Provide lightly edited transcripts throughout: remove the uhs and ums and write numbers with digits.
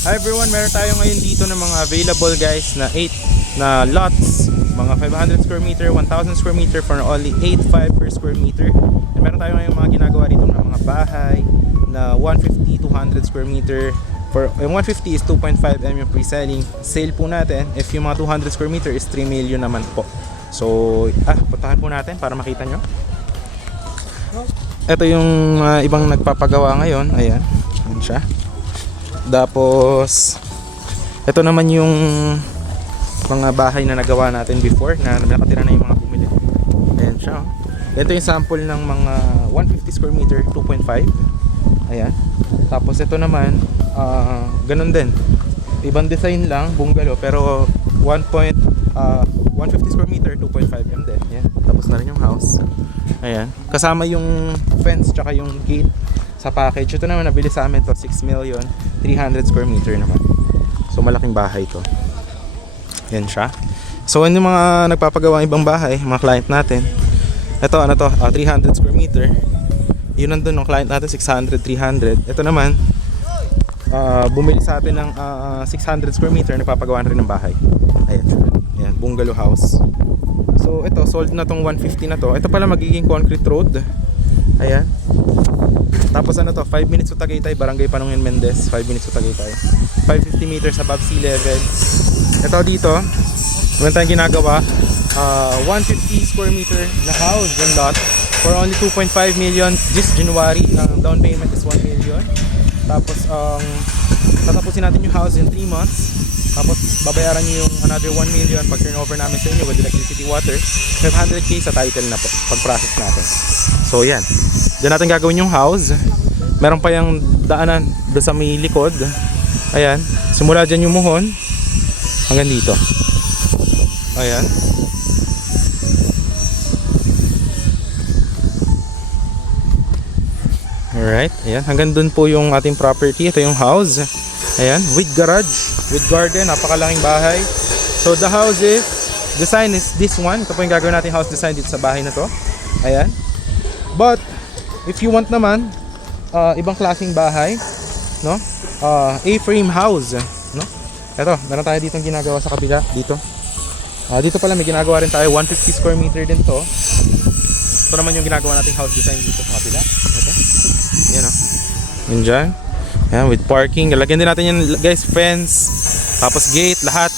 Hi everyone, meron tayo ngayon dito ng mga available guys na 8 na lots, mga 500 square meter, 1,000 square meter for only 8.5 per square meter. And meron tayo ngayon mga ginagawa dito ng mga bahay na 150, 200 square meter. For yung 150 is 2.5 M yung pre-selling. Sale po natin if yung mga 200 square meter is 3 million naman po. So, puntahan po natin para makita nyo. Ito yung ibang nagpapagawa ngayon. Ayan, ayan siya. Tapos ito naman yung mga bahay na nagawa natin before na nakatira na yung mga bumili. Ayan siya. Ito yung sample ng mga 150 square meter, 2.5. Ayan. Tapos ito naman ganun din. Ibang design lang, bungalow, pero 150 square meter, 2.5 M din. Ayan. Tapos na rin yung house. Ayan. Kasama yung fence tsaka yung gate sa package. Ito naman nabili sa amin to 6 million 300 square meter naman. So malaking bahay to. Yan siya. So yung mga nagpapagawa ibang bahay, mga client natin. Ito ano to, 300 square meter. Yun nandun ng client natin 600, 300. Ito naman bumili sa atin ng 600 square meter, nagpapagawa rin ng bahay. Ayan. Ayan, bungalow house. So ito, sold na tong 150 na to. Ito pala magiging concrete road. Ayan. Tapos ano to, 5 minutes to Tagaytay, Barangay Panungin Mendez, 5 minutes to Tagaytay. 550 meters above sea level. Ito dito, meron tayong ginagawa, 150 square meter na house and lot for only 2.5 million this January. Ang down payment is 1 million. Tapos tatapusin natin yung house in 3 months. Tapos babayaran nyo yung another 1 million pag turnover namin sa inyo with electricity, water. 500k sa title na po pag process natin. So yan, diyan natin gagawin yung house. Meron pa yung daanan doon sa may likod. Ayan, simula dyan yung muhon hanggang dito. Ayan. Alright, ayan, hanggang doon po yung ating property. Ito yung house. Ayan, with garage, with garden, napakalaking bahay. So the house is, design is this one. Ito po yung gagawin natin house design dito sa bahay na to. Ayan. But if you want naman ibang klaseng bahay, no? A-frame house, no? Ito, meron tayo ditong ginagawa sa kabila dito. Dito pala may ginagawa rin tayo, 150 square meter din to. Ito naman yung ginagawa nating house design dito sa kabila. Ito. Yan o. Yan dyan. Yan, with parking. Lagyan din natin yan guys, fence. Tapos gate, lahat.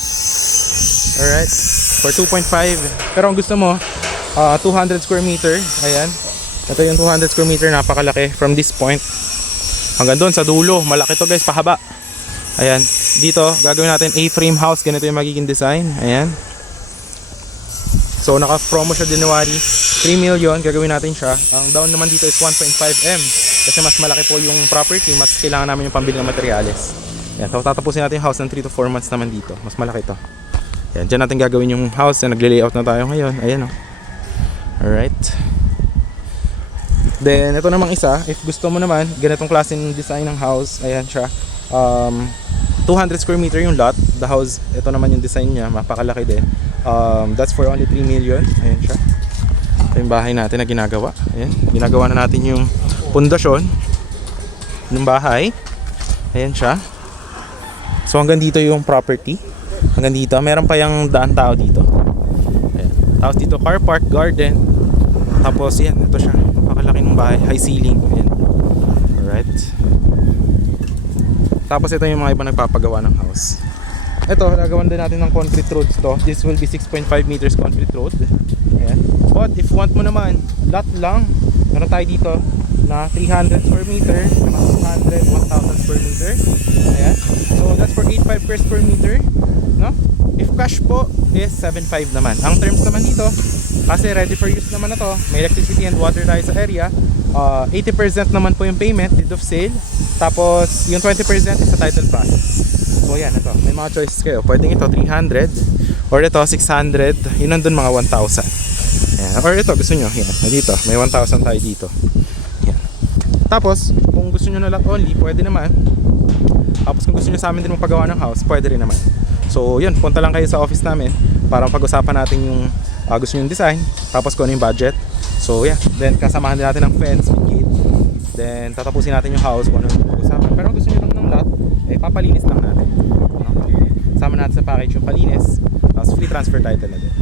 Alright. For 2.5. Pero kung gusto mo, 200 square meter. Ayan. Ito yung 200 square meter, napakalaki. From this point hanggang doon sa dulo. Malaki to guys, pahaba. Ayan. Dito, gagawin natin A-frame house. Ganito yung magiging design. Ayan. So naka-promo siya January, 3 million, gagawin natin siya. Ang down naman dito is 1.5 M. Kasi mas malaki po yung property, mas kailangan namin yung pambili ng materyales. Yan, so tatapusin natin yung house ng 3 to 4 months naman dito. Mas malaki to. Yan, dyan natin gagawin yung house. Yan, nagle-layout na tayo ngayon. Ayan o. Alright. Then, ito namang isa. If gusto mo naman, ganitong klaseng design ng house. Ayan siya. 200 square meter yung lot. The house, ito naman yung design niya. Mapakalaki din. That's for only 3 million. Ayan siya. Ito yung bahay natin na ginagawa. Ayan. Ginagawa na natin yung pundasyon ng bahay. Ayan siya. So hanggang dito yung property. Hanggang dito. Meron pa yung daan tao dito. Ayan. Tapos dito car park, garden. Tapos yan. Ito siya. Napakalaki ng bahay. High ceiling. Ayan. Alright. Tapos ito yung mga iba nagpapagawa ng house. Ito, gagawin din natin ng concrete roads to. This will be 6.5 meters concrete road. Ayan. But if want mo naman, lot lang. Meron tayo dito na 300 square meter, 200, 1,000 square meter. Ayan. So that's for 8.5 per square meter, no? If cash po is 7.5 naman. Ang terms naman dito, kasi ready for use naman na to, may electricity and water tayo sa area. 80% naman po yung payment, deed of sale. Tapos yung 20% is sa title process. So yan, ito, may mga choices kayo. Pwedeng ito 300 or ito 600. Yun nandun mga 1,000. Ayan. Or ito gusto nyo, yan, dito may 1,000 tayo dito. Yan. Tapos kung gusto nyo na lot only, pwede naman. Tapos kung gusto nyo sa amin din magpagawa ng house, pwede rin naman. So yun, punta lang kayo sa office namin para pag-usapan natin yung gusto nyo yung design. Tapos kung ano yung budget. So yeah, then kasamahan din natin ng fence with gate. Then tatapusin natin yung house kung ano yung pag-usapan. Pero kung gusto nyo lang ng lot, lot, eh papalinis lang natin. Sama natin sa package yung palinis, tapos free transfer title na din.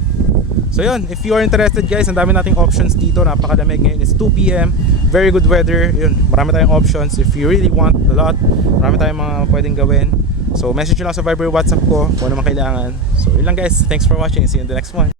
So yun, if you are interested guys, ang dami nating options dito, napakalamig. Ngayon is 2 PM, very good weather. Yun, marami tayong options. If you really want a lot, marami tayong mga pwedeng gawin. So message nyo lang sa Viber, WhatsApp ko kung ano man kailangan. So yun lang guys, thanks for watching, see you in the next one.